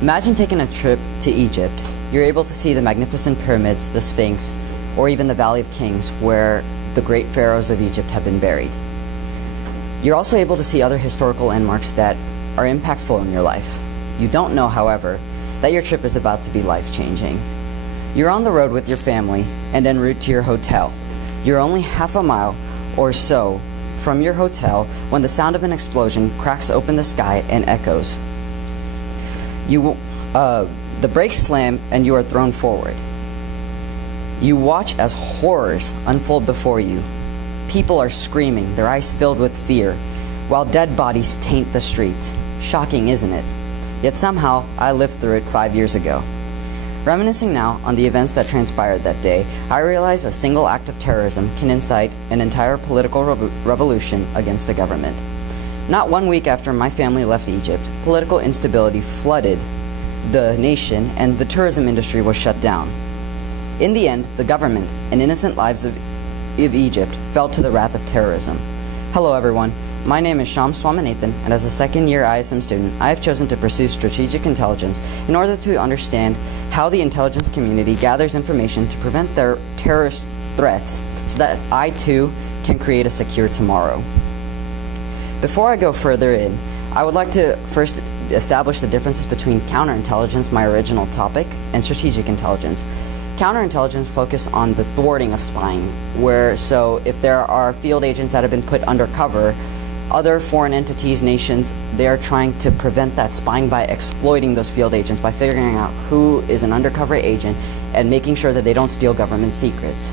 Imagine taking a trip to Egypt. You're able to see the magnificent pyramids, the Sphinx, or even the Valley of Kings, where the great pharaohs of Egypt have been buried. You're also able to see other historical landmarks that are impactful in your life. You don't know, however, that your trip is about to be life-changing. You're on the road with your family and en route to your hotel. You're only half a mile or so from your hotel when the sound of an explosion cracks open the sky and echoes. The brakes slam and you are thrown forward. You watch as horrors unfold before you. People are screaming, their eyes filled with fear, while dead bodies taint the streets. Shocking, isn't it? Yet somehow, I lived through it 5 years ago. Reminiscing now on the events that transpired that day, I realize a single act of terrorism can incite an entire political revolution against a government. Not 1 week after my family left Egypt, political instability flooded the nation and the tourism industry was shut down. In the end, the government and innocent lives of Egypt fell to the wrath of terrorism. Hello everyone, my name is Shyam Research, and as a second-year ISM student, I have chosen to pursue strategic intelligence in order to understand how the intelligence community gathers information to prevent their terrorist threats so that I too can create a secure tomorrow. Before I go further in, I would like to first establish the differences between counterintelligence, my original topic, and strategic intelligence. Counterintelligence focus on the thwarting of spying, so if there are field agents that have been put undercover, other foreign entities, nations, they are trying to prevent that spying by exploiting those field agents, by figuring out who is an undercover agent and making sure that they don't steal government secrets.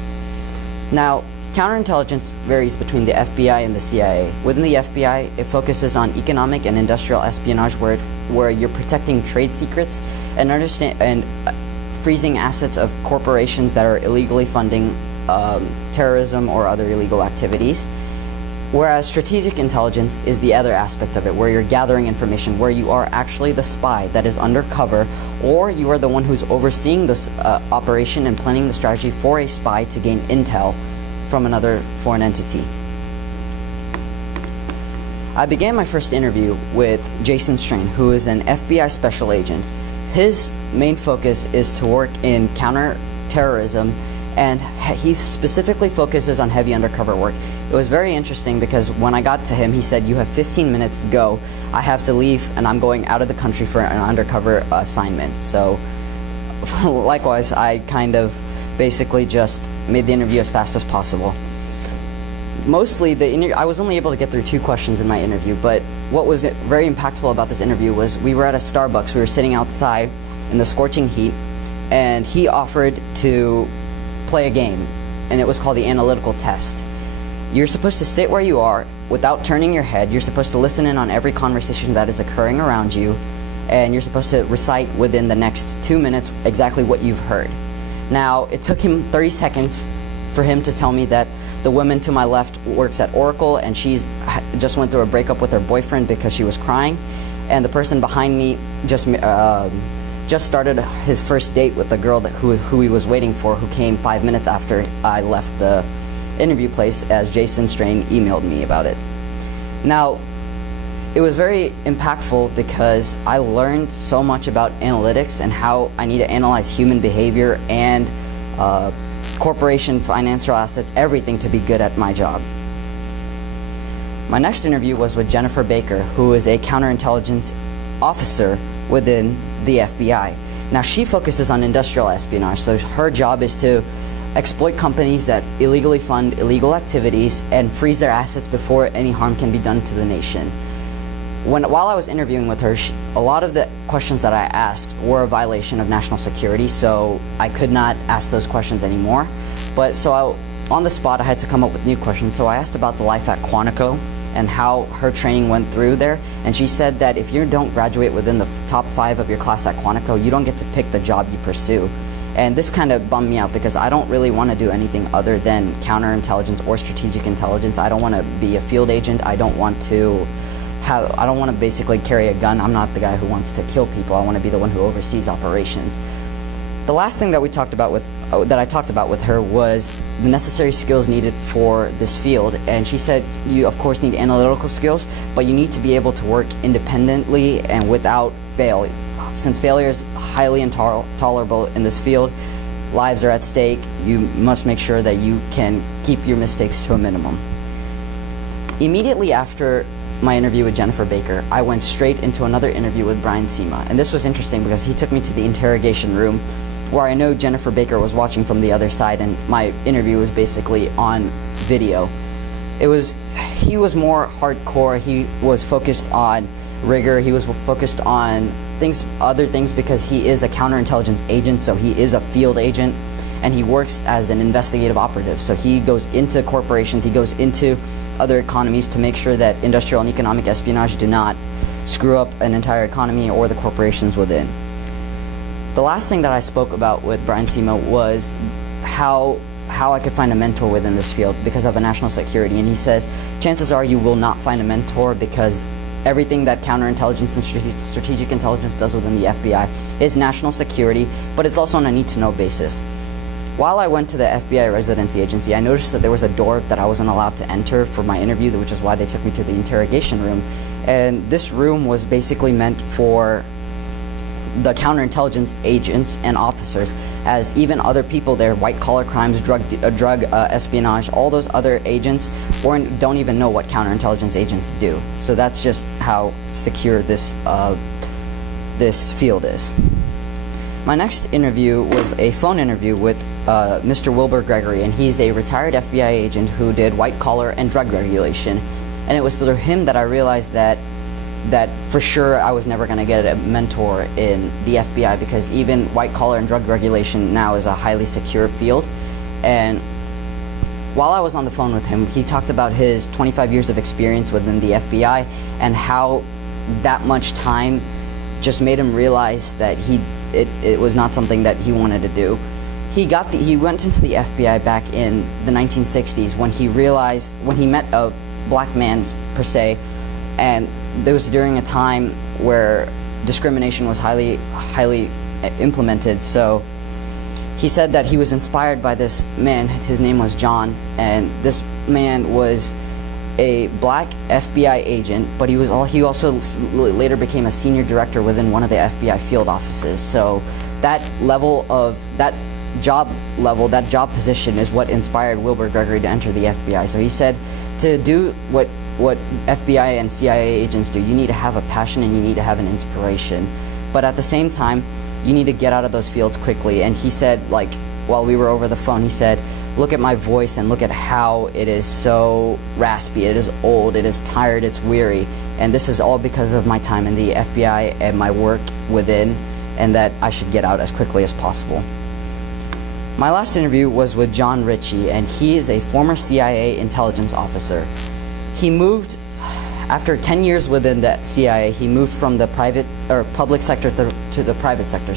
Now, counterintelligence varies between the FBI and the CIA. Within the FBI, it focuses on economic and industrial espionage where you're protecting trade secrets and freezing assets of corporations that are illegally funding terrorism or other illegal activities. Whereas strategic intelligence is the other aspect of it, where you're gathering information, where you are actually the spy that is undercover, or you are the one who's overseeing this operation and planning the strategy for a spy to gain intel from another foreign entity. I began my first interview with Jason Strain, who is an FBI special agent. His main focus is to work in counterterrorism, and he specifically focuses on heavy undercover work. It was very interesting because when I got to him, he said, "You have 15 minutes, go. I have to leave and I'm going out of the country for an undercover assignment." So likewise, I kind of basically just made the interview as fast as possible. Mostly, I was only able to get through 2 questions in my interview, but what was very impactful about this interview was we were at a Starbucks. We were sitting outside in the scorching heat, and he offered to play a game, and it was called the analytical test. You're supposed to sit where you are without turning your head. You're supposed to listen in on every conversation that is occurring around you, and you're supposed to recite within the next 2 minutes exactly what you've heard. Now, it took him 30 seconds for him to tell me that the woman to my left works at Oracle and she's just went through a breakup with her boyfriend because she was crying, and the person behind me just started his first date with the girl who he was waiting for, who came 5 minutes after I left the interview place, as Jason Strain emailed me about it. Now, it was very impactful because I learned so much about analytics and how I need to analyze human behavior and corporation financial assets, everything, to be good at my job. My next interview was with Jennifer Baker, who is a counterintelligence officer within the FBI. Now, she focuses on industrial espionage, so her job is to exploit companies that illegally fund illegal activities and freeze their assets before any harm can be done to the nation. While I was interviewing with her, a lot of the questions that I asked were a violation of national security, so I could not ask those questions anymore. On the spot, I had to come up with new questions, so I asked about the life at Quantico and how her training went through there, and she said that if you don't graduate within the top 5 of your class at Quantico, you don't get to pick the job you pursue. And this kind of bummed me out because I don't really want to do anything other than counterintelligence or strategic intelligence. I don't want to be a field agent. I don't want to basically carry a gun. I'm not the guy who wants to kill people. I want to be the one who oversees operations. The last thing that I talked about with her was the necessary skills needed for this field, and she said you of course need analytical skills, but you need to be able to work independently and without fail. since failure is highly intolerable in this field, lives are at stake, you must make sure that you can keep your mistakes to a minimum. Immediately after my interview with Jennifer Baker, I went straight into another interview with Brian Sima. And this was interesting because he took me to the interrogation room where I know Jennifer Baker was watching from the other side, and my interview was basically on video. He was more hardcore. He was focused on rigor. He was focused on other things because he is a counterintelligence agent, so he is a field agent, and he works as an investigative operative. So he goes into corporations, he goes into other economies to make sure that industrial and economic espionage do not screw up an entire economy or the corporations within. The last thing that I spoke about with Brian Sima was how I could find a mentor within this field because of a national security. And he says, chances are you will not find a mentor because everything that counterintelligence and strategic intelligence does within the FBI is national security, but it's also on a need-to-know basis. While I went to the FBI residency agency, I noticed that there was a door that I wasn't allowed to enter for my interview, which is why they took me to the interrogation room. And this room was basically meant for the counterintelligence agents and officers, as even other people there, white-collar crimes, drug espionage, all those other agents don't even know what counterintelligence agents do. So that's just how secure this field is. My next interview was a phone interview with Mr. Wilbur Gregory, and he's a retired FBI agent who did white-collar and drug regulation. And it was through him that I realized that for sure I was never going to get a mentor in the FBI, because even white-collar and drug regulation now is a highly secure field. And while I was on the phone with him, he talked about his 25 years of experience within the FBI and how that much time just made him realize that it was not something that he wanted to do. He went into the FBI back in the 1960s when he met a black man per se, and there was during a time where discrimination was highly implemented. So he said that he was inspired by this man. His name was John, and this man was a black FBI agent, but he also later became a senior director within one of the FBI field offices. So that job position is what inspired Wilbur Gregory to enter the FBI. So he said, to do what FBI and CIA agents do, you need to have a passion and you need to have an inspiration. But at the same time, you need to get out of those fields quickly. And he said, like, while we were over the phone, he said, look at my voice and look at how it is so raspy, it is old, it is tired, it's weary. And this is all because of my time in the FBI and my work within, and that I should get out as quickly as possible. My last interview was with John Ritchie, and he is a former CIA intelligence officer. He moved, after 10 years within the CIA, he moved from the public sector to the private sector,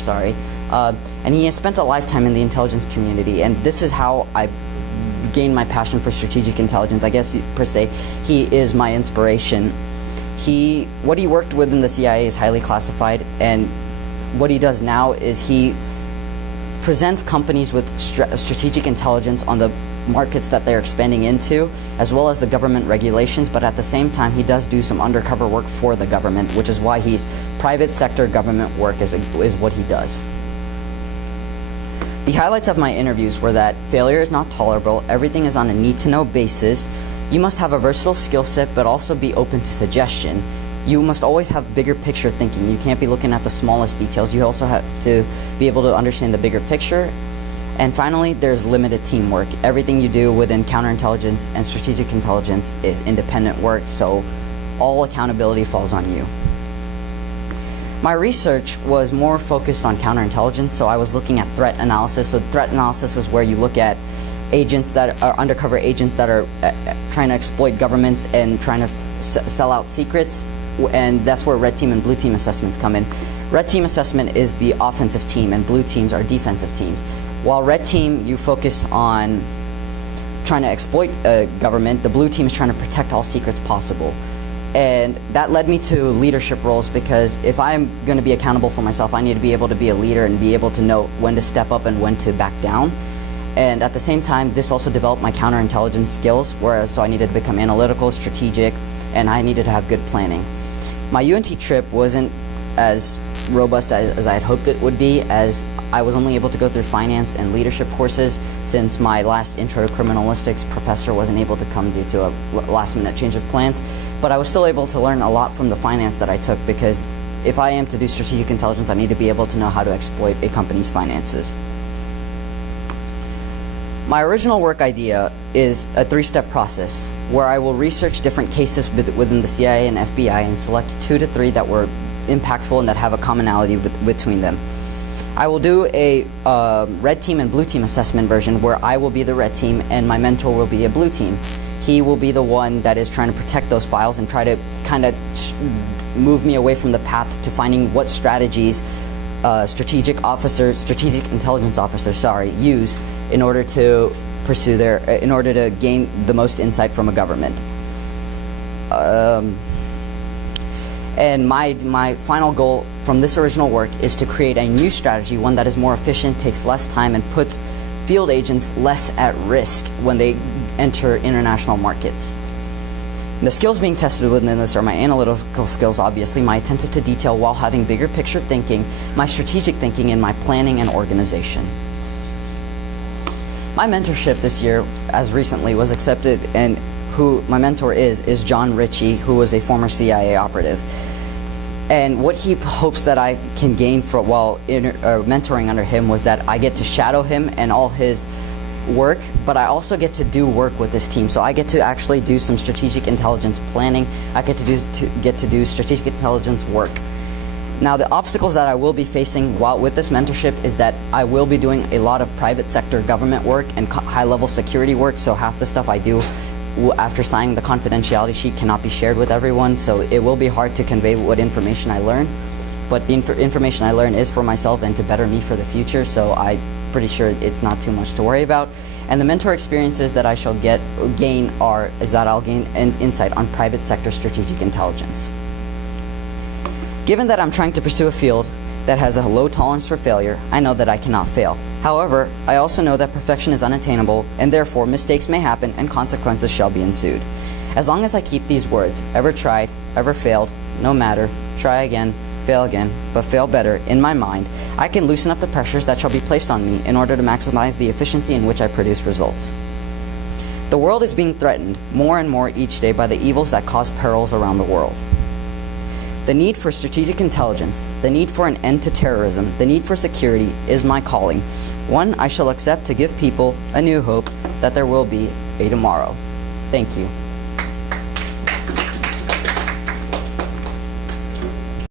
and he has spent a lifetime in the intelligence community, and this is how I gained my passion for strategic intelligence. I guess, per se, he is my inspiration. What he worked with in the CIA is highly classified, and what he does now is he presents companies with strategic intelligence on the markets that they're expanding into, as well as the government regulations, but at the same time he does do some undercover work for the government, which is why he's private sector government work is what he does. The highlights of my interviews were that failure is not tolerable, everything is on a need-to-know basis, you must have a versatile skill set but also be open to suggestion. You must always have bigger picture thinking. You can't be looking at the smallest details. You also have to be able to understand the bigger picture. And finally, there's limited teamwork. Everything you do within counterintelligence and strategic intelligence is independent work, so all accountability falls on you. My research was more focused on counterintelligence, so I was looking at threat analysis. So threat analysis is where you look at agents that are undercover agents that are trying to exploit governments and trying to sell out secrets, and that's where red team and blue team assessments come in. Red team assessment is the offensive team, and blue teams are defensive teams. While red team, you focus on trying to exploit government, the blue team is trying to protect all secrets possible. And that led me to leadership roles, because if I'm going to be accountable for myself, I need to be able to be a leader and be able to know when to step up and when to back down. And at the same time, this also developed my counterintelligence skills, so I needed to become analytical, strategic, and I needed to have good planning. My UNT trip wasn't as robust as I had hoped it would be, as I was only able to go through finance and leadership courses since my last intro to criminalistics professor wasn't able to come due to a last-minute change of plans. But I was still able to learn a lot from the finance that I took, because if I am to do strategic intelligence, I need to be able to know how to exploit a company's finances. My original work idea is a 3-step process where I will research different cases within the CIA and FBI and select 2 to 3 that were impactful and that have a commonality between them. I will do a red team and blue team assessment version where I will be the red team and my mentor will be a blue team. He will be the one that is trying to protect those files and try to kind of move me away from the path to finding what strategies strategic intelligence officers, use in order to pursue in order to gain the most insight from a government. And my final goal from this original work is to create a new strategy, one that is more efficient, takes less time, and puts field agents less at risk when they enter international markets. The skills being tested within this are my analytical skills, obviously, my attentive to detail while having bigger picture thinking, my strategic thinking, and my planning and organization. My mentorship this year, as recently, was accepted, and who my mentor is John Ritchie, who was a former CIA operative. And what he hopes that I can gain while mentoring under him was that I get to shadow him and all his work, but I also get to do work with this team. So I get to actually do some strategic intelligence planning. I get to do strategic intelligence work. Now, the obstacles that I will be facing with this mentorship is that I will be doing a lot of private sector government work and high-level security work, so half the stuff I do after signing the confidentiality sheet cannot be shared with everyone, so it will be hard to convey what information I learn. But the information I learn is for myself and to better me for the future, so I'm pretty sure it's not too much to worry about. And the mentor experiences that I shall gain is that I'll gain an insight on private sector strategic intelligence. Given that I'm trying to pursue a field that has a low tolerance for failure, I know that I cannot fail. However, I also know that perfection is unattainable, and therefore mistakes may happen and consequences shall be ensued. As long as I keep these words, ever tried, ever failed, no matter, try again, but fail better, in my mind, I can loosen up the pressures that shall be placed on me in order to maximize the efficiency in which I produce results. The world is being threatened more and more each day by the evils that cause perils around the world. The need for strategic intelligence, the need for an end to terrorism, the need for security is my calling, one I shall accept to give people a new hope that there will be a tomorrow. Thank you.